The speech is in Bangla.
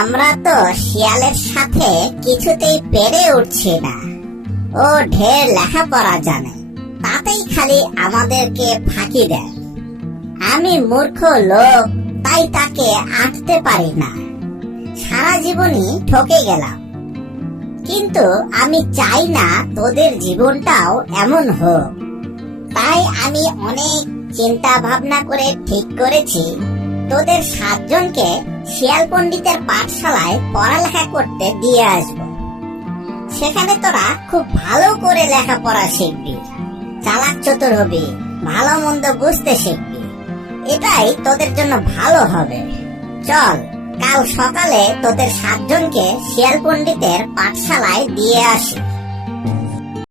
আমরা তো শিয়ালের সাথে কিছুতেই পেরে উঠছি না। ও ঢের লেখাপড়া জানে, তাতেই খালি আমাদেরকে ফাঁকি দেয়। আমি মূর্খ লোক, তাই তাকে আঁটতে পারি না। সারা জীবনই ঠকে গেলাম। কিন্তু আমি চাই না তোদের জীবনটাও এমন হোক। তাই আমি অনেক চিন্তা ভাবনা করে ঠিক করেছি, তোদের 7 জনকে শিয়াল পণ্ডিতের পাঠশালায় পড়ালেখা করতে দিয়ে আসব। সেখানে তোরা খুব ভালো করে লেখাপড়া শিখবি, চালাক চতুর হবি, ভালো মন্দ বুঝতে শিখবি। এটাই তোদের জন্য ভালো হবে। চল, কাল সকালে তোদের 7 জনকে শিয়াল পণ্ডিতের পাঠশালায় দিয়ে আসি।